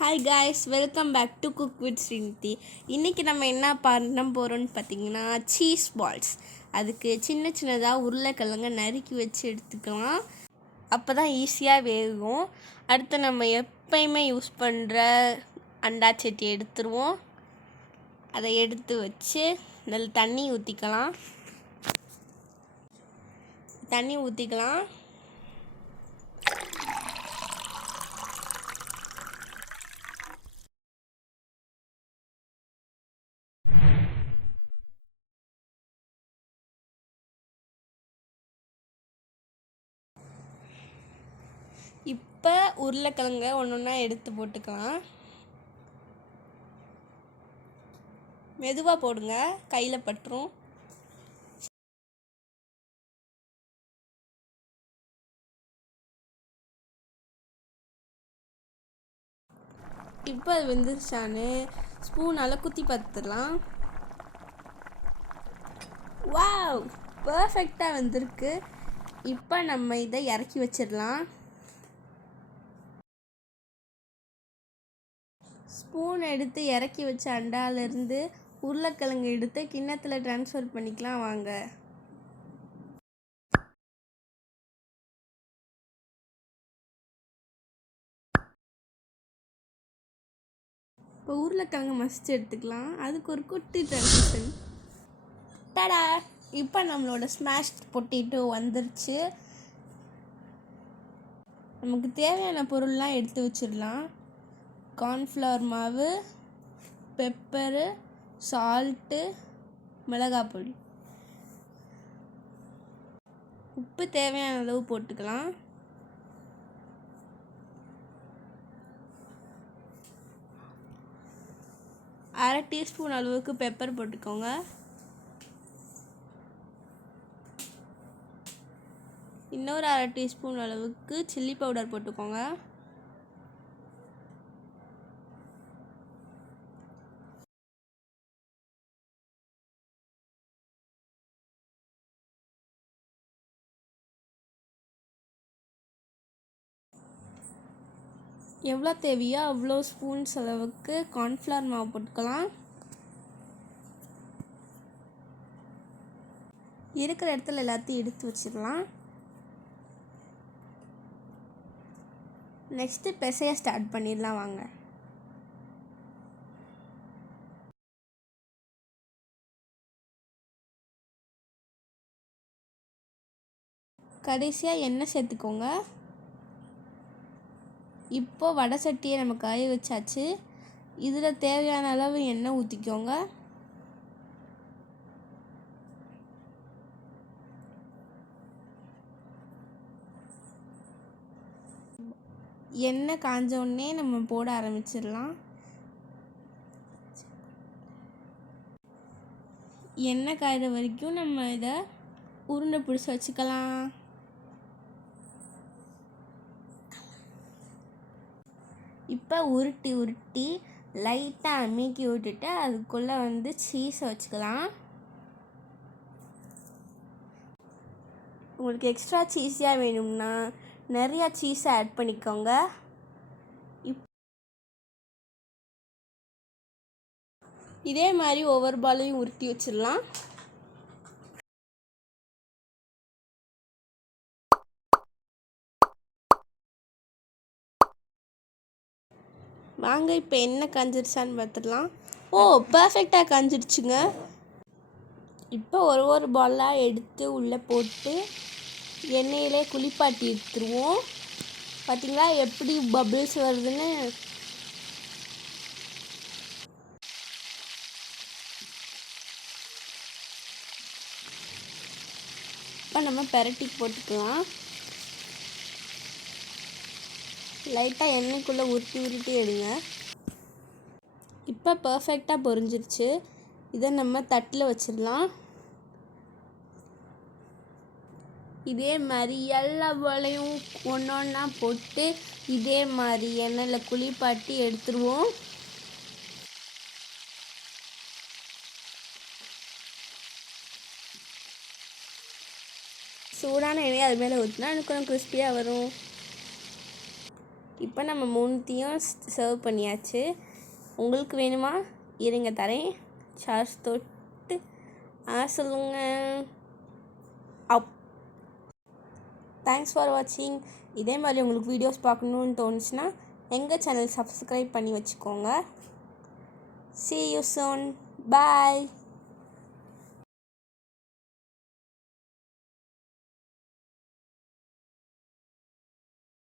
Hi guys, welcome back to cook with Srinidhi. இன்றைக்கி நம்ம என்ன பண்ண போகிறோம்னு பார்த்தீங்கன்னா சீஸ் பால்ஸ். அதுக்கு சின்ன சின்னதாக உருளைக்கிழங்க நறுக்கி வச்சு எடுத்துக்கலாம். அப்போ தான் ஈஸியாக வேகும். அடுத்து நம்ம எப்பயுமே யூஸ் பண்ணுற அண்டா சட்டி எடுத்துருவோம். அதை எடுத்து வச்சு நல்ல தண்ணி ஊற்றிக்கலாம். இப்போ உருளைக்கிழங்க ஒன்று ஒன்றா எடுத்து போட்டுக்கலாம். மெதுவாக போடுங்க, கையில் பட்டுரும். இப்போ அது வெந்துருச்சான்னு ஸ்பூனால் குத்தி பார்த்துடலாம். வாவ், பர்ஃபெக்டாக வந்திருக்கு. இப்போ நம்ம இதை இறக்கி வச்சிடலாம். ஸ்பூன் எடுத்து இறக்கி வச்ச அண்டாலேருந்து உருளைக்கிழங்கு எடுத்து கிண்ணத்தில் ட்ரான்ஸ்ஃபர் பண்ணிக்கலாம். வாங்க. இப்போ உருளைக்கிழங்கு மசிச்சு எடுத்துக்கலாம். அதுக்கு ஒரு குட்டி ட்ரான்ஸ்ஃபர். டடா, இப்போ நம்மளோட ஸ்மாஷ் பொட்டேட்டோ வந்துருச்சு. நமக்கு தேவையான பொருள்லாம் எடுத்து வச்சிடலாம். கார்ன்ஃப்ளவர் மாவு, பெப்பரு, சால்ட்டு, மிளகாப்பொடி, உப்பு தேவையான அளவு போட்டுக்கலாம். அரை டீஸ்பூன் அளவுக்கு பெப்பர் போட்டுக்கோங்க. இன்னொரு அரை டீஸ்பூன் அளவுக்கு சில்லி பவுடர் போட்டுக்கோங்க. எவ்வளோ தேவையோ அவ்வளோ ஸ்பூன்ஸ் அளவுக்கு கார்ன்ஃப்ளவர் மாவு போட்டுக்கலாம். இருக்கிற இடத்துல எல்லாத்தையும் எடுத்து வச்சிடலாம். நெக்ஸ்ட்டு பிசைய ஸ்டார்ட் பண்ணிடலாம். வாங்க. கடைசியாக எண்ணெய் சேர்த்துக்கோங்க. இப்போ வடை சட்டியை நம்ம காய வச்சாச்சு. இதில் தேவையான அளவு எண்ணெய் ஊற்றிக்கோங்க. எண்ணெய் காஞ்ச உடனே நம்ம போட ஆரம்பிச்சிடலாம். எண்ணெய் காய்கிற வரைக்கும் நம்ம இதை உருண்டை பிடிச்சி வச்சுக்கலாம். இப்போ உருட்டி லைட்டாக அமுக்கி விட்டுட்டு அதுக்குள்ளே சீஸை வச்சுக்கலாம். உங்களுக்கு எக்ஸ்ட்ரா சீஸியாக வேணும்னா நிறையா சீஸை ஆட் பண்ணிக்கோங்க. இதே மாதிரி ஒவ்வொரு பாலையும் உருட்டி வச்சிடலாம். வாங்க, இப்போ என்ன காஞ்சிருச்சான்னு பார்த்துடலாம். ஓ, பர்ஃபெக்டாக காஞ்சிடுச்சுங்க. இப்போ ஒரு பாலாக எடுத்து உள்ளே போட்டு எண்ணெயிலே குளிப்பாட்டி எடுத்துருவோம். பார்த்தீங்களா எப்படி பபிள்ஸ் வருதுன்னு? இப்போ நம்ம பெரட்டி போட்டுக்கலாம். லைட்டாக எண்ணெய்க்குள்ளே உருட்டி எடுங்க. இப்போ பர்ஃபெக்டாக பொரிஞ்சிருச்சு. இதை நம்ம தட்டில் வச்சிடலாம். இதே மாதிரி எல்லா போலையும் ஒன்று ஒன்றா போட்டு இதே மாதிரி எண்ணெயில் குளிப்பாட்டி எடுத்துருவோம். சூடான எண்ணெய் அது மேலே ஊற்றினா எனக்கு கொஞ்சம் கிறிஸ்பியாக வரும். இப்போ நம்ம மூணுத்தையும் சர்வ் பண்ணியாச்சு. உங்களுக்கு வேணுமா? இருங்க தரேன். சாஸ் தொட்டு சொல்லுங்கள். அப் தேங்க்ஸ் ஃபார் வாட்சிங். இதே மாதிரி உங்களுக்கு வீடியோஸ் பார்க்கணுன்னு தோணுச்சுன்னா எங்கள் சேனல் சப்ஸ்கிரைப் பண்ணி வச்சுக்கோங்க. See you soon. Bye.